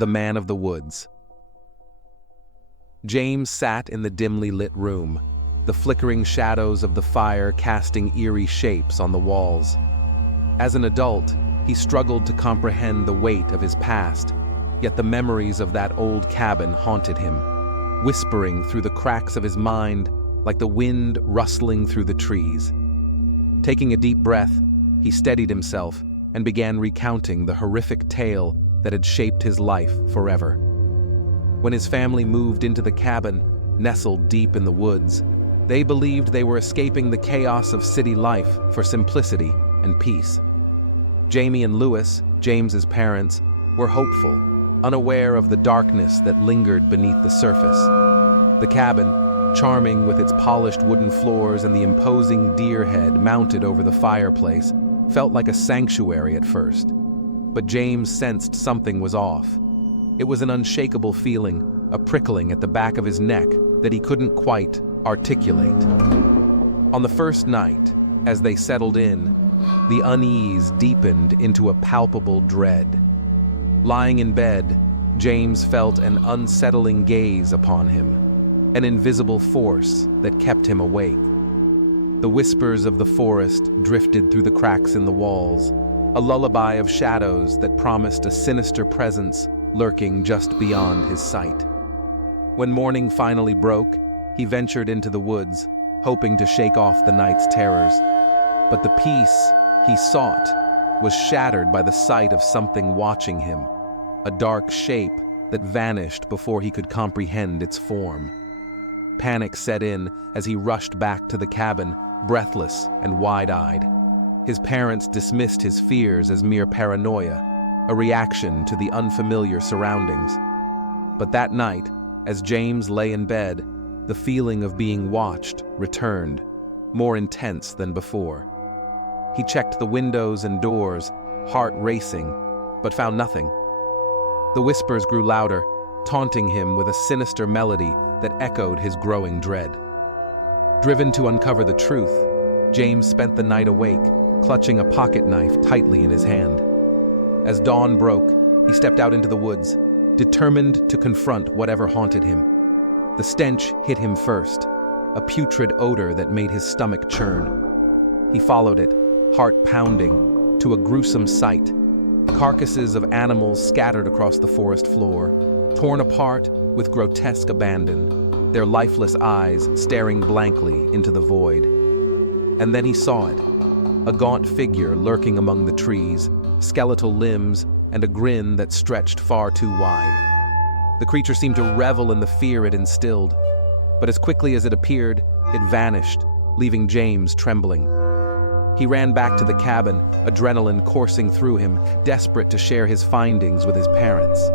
The Man of the Woods. James sat in the dimly lit room, the flickering shadows of the fire casting eerie shapes on the walls. As an adult, he struggled to comprehend the weight of his past, yet the memories of that old cabin haunted him, whispering through the cracks of his mind like the wind rustling through the trees. Taking a deep breath, he steadied himself and began recounting the horrific tale that had shaped his life forever. When his family moved into the cabin, nestled deep in the woods, they believed they were escaping the chaos of city life for simplicity and peace. Jamie and Lewis, James's parents, were hopeful, unaware of the darkness that lingered beneath the surface. The cabin, charming with its polished wooden floors and the imposing deer head mounted over the fireplace, felt like a sanctuary at first. But James sensed something was off. It was an unshakable feeling, a prickling at the back of his neck that he couldn't quite articulate. On the first night, as they settled in, the unease deepened into a palpable dread. Lying in bed, James felt an unsettling gaze upon him, an invisible force that kept him awake. The whispers of the forest drifted through the cracks in the walls, a lullaby of shadows that promised a sinister presence lurking just beyond his sight. When morning finally broke, he ventured into the woods, hoping to shake off the night's terrors. But the peace he sought was shattered by the sight of something watching him, a dark shape that vanished before he could comprehend its form. Panic set in as he rushed back to the cabin, breathless and wide-eyed. His parents dismissed his fears as mere paranoia, a reaction to the unfamiliar surroundings. But that night, as James lay in bed, the feeling of being watched returned, more intense than before. He checked the windows and doors, heart racing, but found nothing. The whispers grew louder, taunting him with a sinister melody that echoed his growing dread. Driven to uncover the truth, James spent the night awake, clutching a pocket knife tightly in his hand. As dawn broke, he stepped out into the woods, determined to confront whatever haunted him. The stench hit him first, a putrid odor that made his stomach churn. He followed it, heart pounding, to a gruesome sight. Carcasses of animals scattered across the forest floor, torn apart with grotesque abandon, their lifeless eyes staring blankly into the void. And then he saw it, a gaunt figure lurking among the trees, skeletal limbs, and a grin that stretched far too wide. The creature seemed to revel in the fear it instilled, but as quickly as it appeared, it vanished, leaving James trembling. He ran back to the cabin, adrenaline coursing through him, desperate to share his findings with his parents.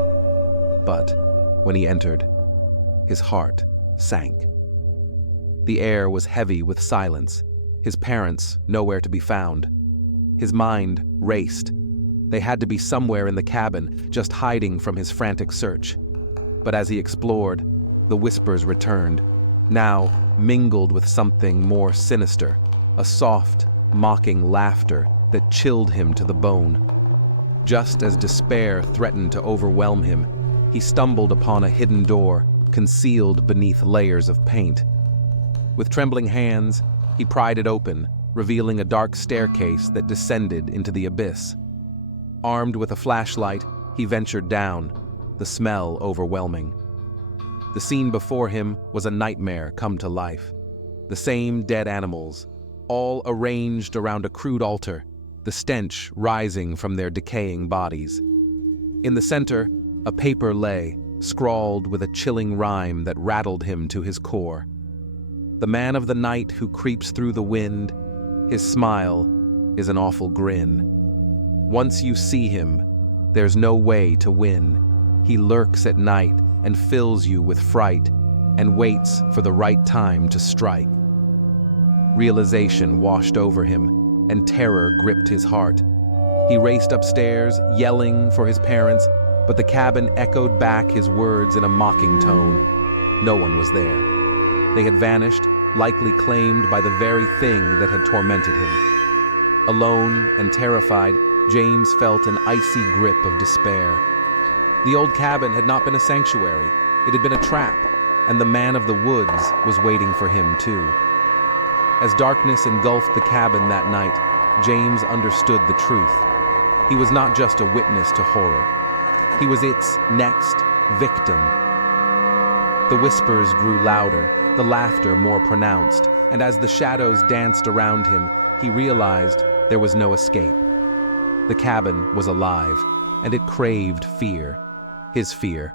But when he entered, his heart sank. The air was heavy with silence, his parents nowhere to be found. His mind raced. They had to be somewhere in the cabin, just hiding from his frantic search. But as he explored, the whispers returned, now mingled with something more sinister, a soft, mocking laughter that chilled him to the bone. Just as despair threatened to overwhelm him, he stumbled upon a hidden door, concealed beneath layers of paint. With trembling hands, he pried it open, revealing a dark staircase that descended into the abyss. Armed with a flashlight, he ventured down, the smell overwhelming. The scene before him was a nightmare come to life. The same dead animals, all arranged around a crude altar, the stench rising from their decaying bodies. In the center, a paper lay, scrawled with a chilling rhyme that rattled him to his core. The man of the night who creeps through the wind, his smile is an awful grin. Once you see him, there's no way to win. He lurks at night and fills you with fright and waits for the right time to strike. Realization washed over him, and terror gripped his heart. He raced upstairs, yelling for his parents, but the cabin echoed back his words in a mocking tone. No one was there. They had vanished, likely claimed by the very thing that had tormented him. Alone and terrified, James felt an icy grip of despair. The old cabin had not been a sanctuary. It had been a trap, and the man of the woods was waiting for him too. As darkness engulfed the cabin that night, James understood the truth. He was not just a witness to horror. He was its next victim. The whispers grew louder, the laughter more pronounced, and as the shadows danced around him, he realized there was no escape. The cabin was alive, and it craved fear, his fear.